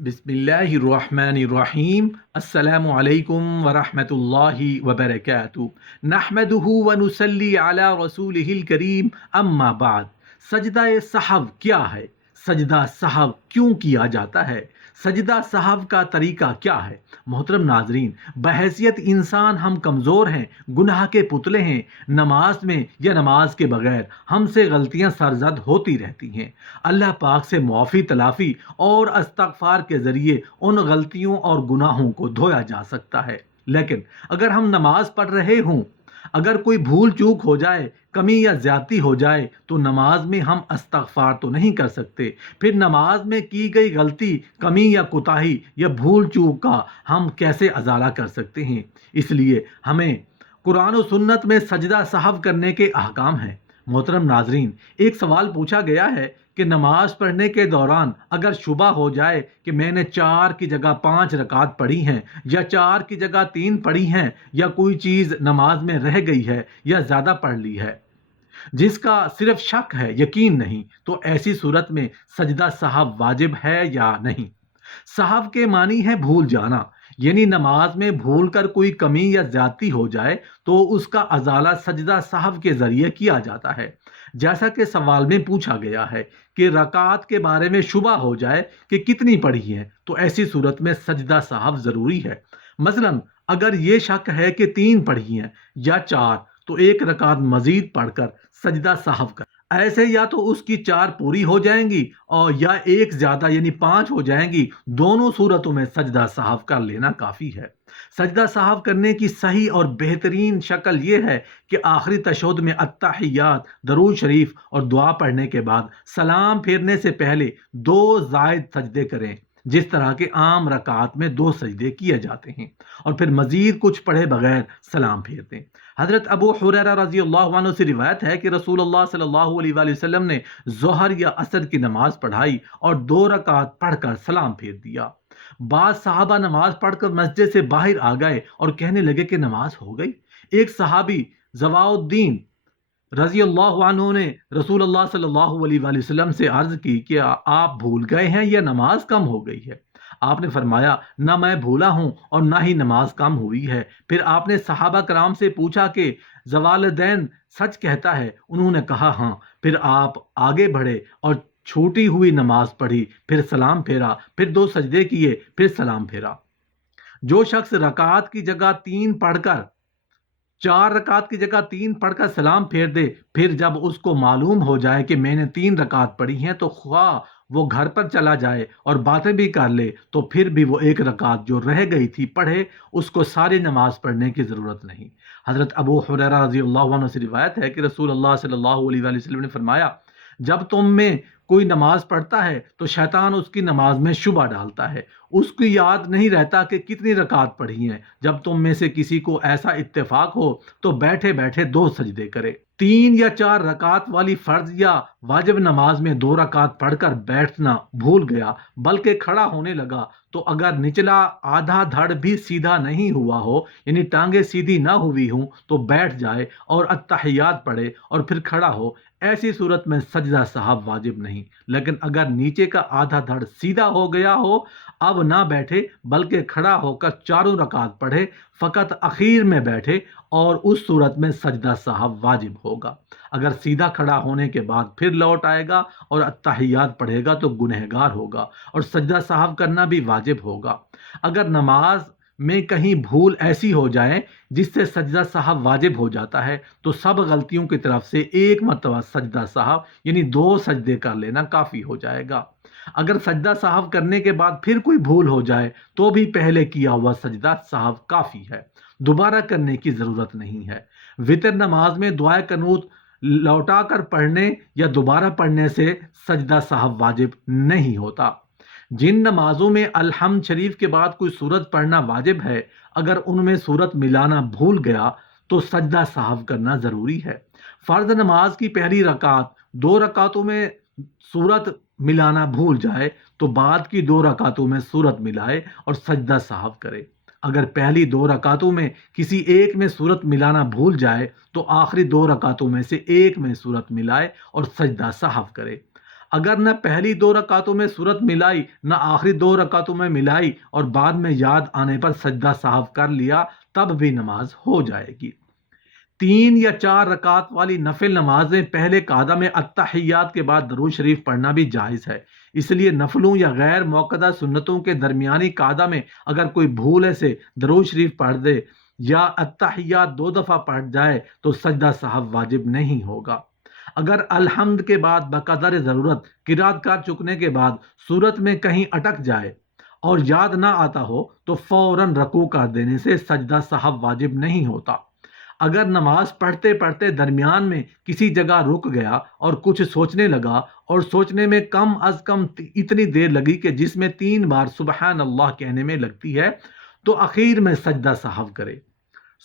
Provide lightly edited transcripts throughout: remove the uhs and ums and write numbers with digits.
بسم اللہ الرحمن الرحیم السلام علیکم ورحمۃ اللہ وبرکاتہ نحمدہ ونصلی علی رسولہ الکریم اما بعد۔ سجدہ سہو کیا ہے؟ سجدہ سہو کیوں کیا جاتا ہے؟ سجدہ سہو کا طریقہ کیا ہے؟ محترم ناظرین، بحیثیت انسان ہم کمزور ہیں، گناہ کے پتلے ہیں۔ نماز میں یا نماز کے بغیر ہم سے غلطیاں سرزد ہوتی رہتی ہیں۔ اللہ پاک سے معافی تلافی اور استغفار کے ذریعے ان غلطیوں اور گناہوں کو دھویا جا سکتا ہے۔ لیکن اگر ہم نماز پڑھ رہے ہوں، اگر کوئی بھول چوک ہو جائے، کمی یا زیادتی ہو جائے تو نماز میں ہم استغفار تو نہیں کر سکتے۔ پھر نماز میں کی گئی غلطی، کمی یا کوتاہی یا بھول چوک کا ہم کیسے ازالہ کر سکتے ہیں؟ اس لیے ہمیں قرآن و سنت میں سجدہ سہو کرنے کے احکام ہیں۔ محترم ناظرین، ایک سوال پوچھا گیا ہے کہ نماز پڑھنے کے دوران اگر شبہ ہو جائے کہ میں نے 4 کی جگہ 5 رکعت پڑھی ہیں یا 4 کی جگہ 3 پڑھی ہیں یا کوئی چیز نماز میں رہ گئی ہے یا زیادہ پڑھ لی ہے، جس کا صرف شک ہے، یقین نہیں، تو ایسی صورت میں سجدہ سہو واجب ہے یا نہیں؟ سہو کے معنی ہے بھول جانا، یعنی نماز میں بھول کر کوئی کمی یا زیادتی ہو جائے تو اس کا ازالہ سجدہ سہو کے ذریعے کیا جاتا ہے۔ جیسا کہ سوال میں پوچھا گیا ہے کہ رکعات کے بارے میں شبہ ہو جائے کہ کتنی پڑھی ہیں، تو ایسی صورت میں سجدہ سہو ضروری ہے۔ مثلا اگر یہ شک ہے کہ 3 پڑھی ہیں یا 4، تو 1 رکعت مزید پڑھ کر سجدہ سہو کر، ایسے یا تو اس کی 4 پوری ہو جائیں گی اور یا 1 زیادہ یعنی 5 ہو جائیں گی۔ دونوں صورتوں میں سجدہ سہو کر لینا کافی ہے۔ سجدہ سہو کرنے کی صحیح اور بہترین شکل یہ ہے کہ آخری تشہد میں التحیات، درود شریف اور دعا پڑھنے کے بعد سلام پھیرنے سے پہلے 2 زائد سجدے کریں، جس طرح کے عام رکعات میں 2 سجدے کیے جاتے ہیں، اور پھر مزید کچھ پڑھے بغیر سلام پھیر دیں۔ حضرت ابو ہریرہ رضی اللہ عنہ سے روایت ہے کہ رسول اللہ صلی اللہ علیہ وآلہ وسلم نے ظہر یا عصر کی نماز پڑھائی اور 2 رکعت پڑھ کر سلام پھیر دیا۔ بعض صحابہ نماز پڑھ کر مسجد سے باہر آ گئے اور کہنے لگے کہ نماز ہو گئی۔ ایک صحابی ضیاء الدین رضی اللہ عنہ نے رسول اللہ صلی اللہ علیہ وآلہ وسلم سے عرض کی کہ آپ بھول گئے ہیں یا نماز کم ہو گئی ہے؟ آپ نے فرمایا، نہ میں بھولا ہوں اور نہ ہی نماز کم ہوئی ہے۔ پھر آپ نے صحابہ کرام سے پوچھا کہ ضیاء الدین سچ کہتا ہے؟ انہوں نے کہا ہاں۔ پھر آپ آگے بڑھے اور چھوٹی ہوئی نماز پڑھی، پھر سلام پھیرا، پھر 2 سجدے کیے، پھر سلام پھیرا۔ جو شخص رکعات کی جگہ 3 پڑھ کر 4 رکعت کی جگہ 3 پڑھ کر سلام پھیر دے، پھر جب اس کو معلوم ہو جائے کہ میں نے 3 رکعت پڑھی ہیں، تو خواہ وہ گھر پر چلا جائے اور باتیں بھی کر لے، تو پھر بھی وہ 1 رکعت جو رہ گئی تھی پڑھے، اس کو ساری نماز پڑھنے کی ضرورت نہیں۔ حضرت ابو ہریرہ رضی اللہ عنہ سے روایت ہے کہ رسول اللہ صلی اللہ علیہ وآلہ وسلم نے فرمایا، جب تم میں کوئی نماز پڑھتا ہے تو شیطان اس کی نماز میں شبہ ڈالتا ہے، اس کو یاد نہیں رہتا کہ کتنی رکعت پڑھی ہیں۔ جب تم میں سے کسی کو ایسا اتفاق ہو تو بیٹھے بیٹھے 2 سجدے کرے۔ 3 یا 4 رکعت والی فرض یا واجب نماز میں 2 رکعت پڑھ کر بیٹھنا بھول گیا بلکہ کھڑا ہونے لگا، تو اگر نچلا آدھا دھڑ بھی سیدھا نہیں ہوا ہو، یعنی ٹانگیں سیدھی نہ ہوئی ہوں، تو بیٹھ جائے اور التحیات پڑھے اور پھر کھڑا ہو۔ ایسی صورت میں سجدہ سہو واجب نہیں۔ لیکن اگر نیچے کا آدھا دھڑ سیدھا ہو گیا ہو، اب نہ بیٹھے بلکہ کھڑا ہو کر 4 رکعت پڑھے، فقط اخیر میں بیٹھے، اور اس صورت میں سجدہ سہو واجب ہوگا۔ اگر سیدھا کھڑا ہونے کے بعد پھر لوٹ آئے گا اور التحیات پڑھے گا تو گنہگار ہوگا اور سجدہ سہو کرنا بھی واجب ہوگا۔ اگر نماز میں کہیں بھول ایسی ہو جائے جس سے سجدہ سہو واجب ہو جاتا ہے، تو سب غلطیوں کی طرف سے 1 مرتبہ سجدہ سہو یعنی 2 سجدے کر لینا کافی ہو جائے گا۔ اگر سجدہ سہو کرنے کے بعد پھر کوئی بھول ہو جائے تو بھی پہلے کیا ہوا سجدہ سہو کافی ہے، دوبارہ کرنے کی ضرورت نہیں ہے۔ وتر نماز میں دعائے قنوت لوٹا کر پڑھنے یا دوبارہ پڑھنے سے سجدہ سہو واجب نہیں ہوتا۔ جن نمازوں میں الحمد شریف کے بعد کوئی سورت پڑھنا واجب ہے، اگر ان میں سورت ملانا بھول گیا تو سجدہ سہو کرنا ضروری ہے۔ فرض نماز کی پہلی رکعت 2 رکعتوں میں سورت ملانا بھول جائے تو بعد کی 2 رکعتوں میں سورت ملائے اور سجدہ سہو کرے۔ اگر پہلی 2 رکعتوں میں کسی ایک میں سورت ملانا بھول جائے تو آخری 2 رکعتوں میں سے ایک میں سورت ملائے اور سجدہ سہو کرے۔ اگر نہ پہلی 2 رکعتوں میں صورت ملائی نہ آخری 2 رکعتوں میں ملائی اور بعد میں یاد آنے پر سجدہ سہو کر لیا تب بھی نماز ہو جائے گی۔ 3 یا 4 رکعت والی نفل نماز میں پہلے قعدہ میں التحیات کے بعد درود شریف پڑھنا بھی جائز ہے۔ اس لیے نفلوں یا غیر موقدہ سنتوں کے درمیانی قعدہ میں اگر کوئی بھولے سے درود شریف پڑھ دے یا التحیات 2 دفعہ پڑھ جائے تو سجدہ سہو واجب نہیں ہوگا۔ اگر الحمد کے بعد بقدر ضرورت قرات کر چکنے کے بعد صورت میں کہیں اٹک جائے اور یاد نہ آتا ہو تو فوراً رکوع کر دینے سے سجدہ سہو واجب نہیں ہوتا۔ اگر نماز پڑھتے پڑھتے درمیان میں کسی جگہ رک گیا اور کچھ سوچنے لگا اور سوچنے میں کم از کم اتنی دیر لگی کہ جس میں 3 بار سبحان اللہ کہنے میں لگتی ہے تو اخیر میں سجدہ سہو کرے۔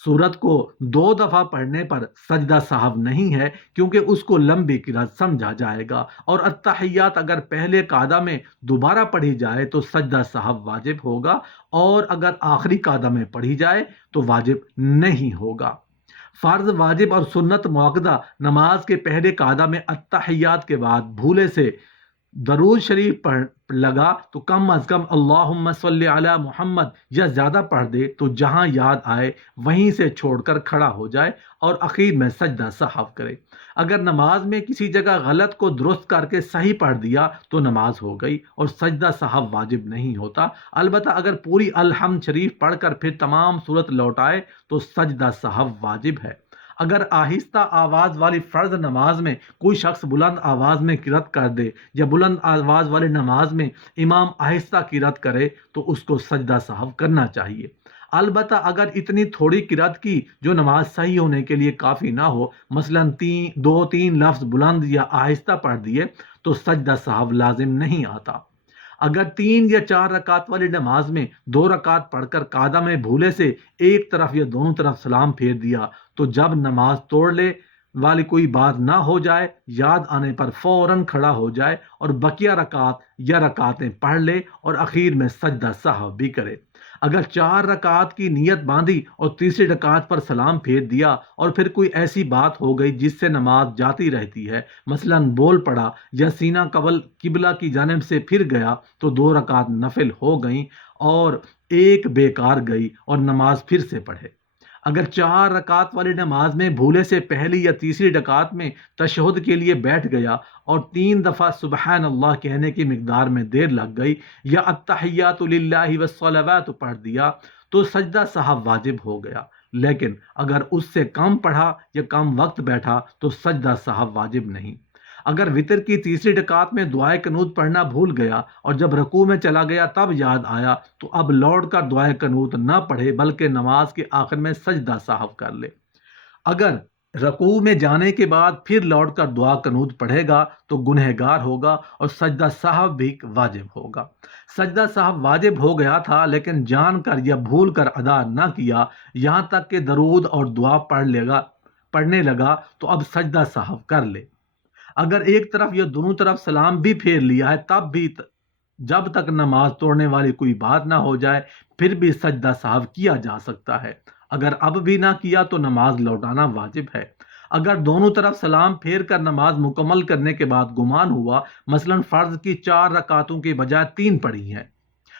سورت کو 2 دفعہ پڑھنے پر سجدہ سہو نہیں ہے کیونکہ اس کو لمبی قرات سمجھا جائے گا، اور التحیات اگر پہلے قعدہ میں دوبارہ پڑھی جائے تو سجدہ سہو واجب ہوگا، اور اگر آخری قعدہ میں پڑھی جائے تو واجب نہیں ہوگا۔ فرض، واجب اور سنت موقدہ نماز کے پہلے قعدہ میں التحیات کے بعد بھولے سے درود شریف پڑھ لگا تو کم از کم اللہم صلی علی محمد یا زیادہ پڑھ دے، تو جہاں یاد آئے وہیں سے چھوڑ کر کھڑا ہو جائے اور اخیر میں سجدہ سہو کرے۔ اگر نماز میں کسی جگہ غلط کو درست کر کے صحیح پڑھ دیا تو نماز ہو گئی اور سجدہ سہو واجب نہیں ہوتا۔ البتہ اگر پوری الحمد شریف پڑھ کر پھر تمام صورت لوٹائے تو سجدہ سہو واجب ہے۔ اگر آہستہ آواز والی فرض نماز میں کوئی شخص بلند آواز میں قرات کر دے یا بلند آواز والی نماز میں امام آہستہ قرات کرے تو اس کو سجدہ سہو کرنا چاہیے۔ البتہ اگر اتنی تھوڑی قرات کی جو نماز صحیح ہونے کے لیے کافی نہ ہو، مثلا 2-3 لفظ بلند یا آہستہ پڑھ دیے تو سجدہ سہو لازم نہیں آتا۔ اگر 3 یا 4 رکعت والی نماز میں 2 رکعت پڑھ کر قعدہ میں بھولے سے ایک طرف یا دونوں طرف سلام پھیر دیا تو جب نماز توڑ لے والی کوئی بات نہ ہو جائے، یاد آنے پر فوراً کھڑا ہو جائے اور بقیہ رکعت یا رکعتیں پڑھ لے اور اخیر میں سجدہ سہو بھی کرے۔ اگر 4 رکعت کی نیت باندھی اور تیسری رکعت پر سلام پھیر دیا اور پھر کوئی ایسی بات ہو گئی جس سے نماز جاتی رہتی ہے، مثلا بول پڑا یا سینہ قبلہ کی جانب سے پھر گیا تو 2 رکعت نفل ہو گئیں اور ایک بیکار گئی اور نماز پھر سے پڑھے۔ اگر 4 رکعت والی نماز میں بھولے سے پہلی یا تیسری رکعت میں تشہد کے لیے بیٹھ گیا اور 3 دفعہ سبحان اللہ کہنے کی مقدار میں دیر لگ گئی یا التحیات للہ والصلوات پڑھ دیا تو سجدہ سہو واجب ہو گیا، لیکن اگر اس سے کم پڑھا یا کم وقت بیٹھا تو سجدہ سہو واجب نہیں۔ اگر وتر کی تیسری رکعت میں دعائے قنوت پڑھنا بھول گیا اور جب رکوع میں چلا گیا تب یاد آیا تو اب لوٹ کر دعائے قنوت نہ پڑھے بلکہ نماز کے آخر میں سجدہ سہو کر لے۔ اگر رکوع میں جانے کے بعد پھر لوٹ کر دعا قنوت پڑھے گا تو گنہگار ہوگا اور سجدہ سہو بھی واجب ہوگا۔ سجدہ سہو واجب ہو گیا تھا لیکن جان کر یا بھول کر ادا نہ کیا، یہاں تک کہ درود اور دعا پڑھنے لگا تو اب سجدہ سہو کر لے۔ اگر ایک طرف یا دونوں طرف سلام بھی پھیر لیا ہے تب بھی جب تک نماز توڑنے والی کوئی بات نہ ہو جائے پھر بھی سجدہ سہو کیا جا سکتا ہے۔ اگر اب بھی نہ کیا تو نماز لوٹانا واجب ہے۔ اگر دونوں طرف سلام پھیر کر نماز مکمل کرنے کے بعد گمان ہوا، مثلا فرض کی 4 رکعتوں کے بجائے 3 پڑھی ہیں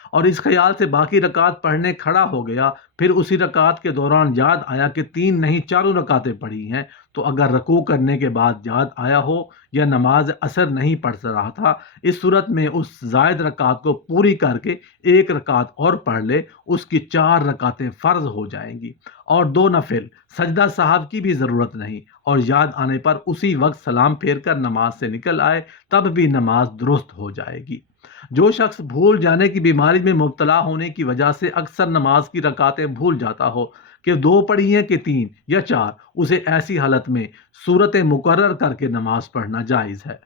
اور اس خیال سے باقی رکعت پڑھنے کھڑا ہو گیا، پھر اسی رکعت کے دوران یاد آیا کہ 3 نہیں 4 رکعتیں پڑھی ہیں، تو اگر رکوع کرنے کے بعد یاد آیا ہو یا نماز اثر نہیں پڑھ رہا تھا، اس صورت میں اس زائد رکعت کو پوری کر کے 1 رکعت اور پڑھ لے، اس کی 4 رکعتیں فرض ہو جائیں گی اور 2 نفل۔ سجدہ سہو کی بھی ضرورت نہیں، اور یاد آنے پر اسی وقت سلام پھیر کر نماز سے نکل آئے تب بھی نماز درست ہو جائے گی۔ جو شخص بھول جانے کی بیماری میں مبتلا ہونے کی وجہ سے اکثر نماز کی رکعتیں بھول جاتا ہو کہ 2 پڑھی ہیں کہ 3 یا 4، اسے ایسی حالت میں صورتیں مقرر کر کے نماز پڑھنا جائز ہے۔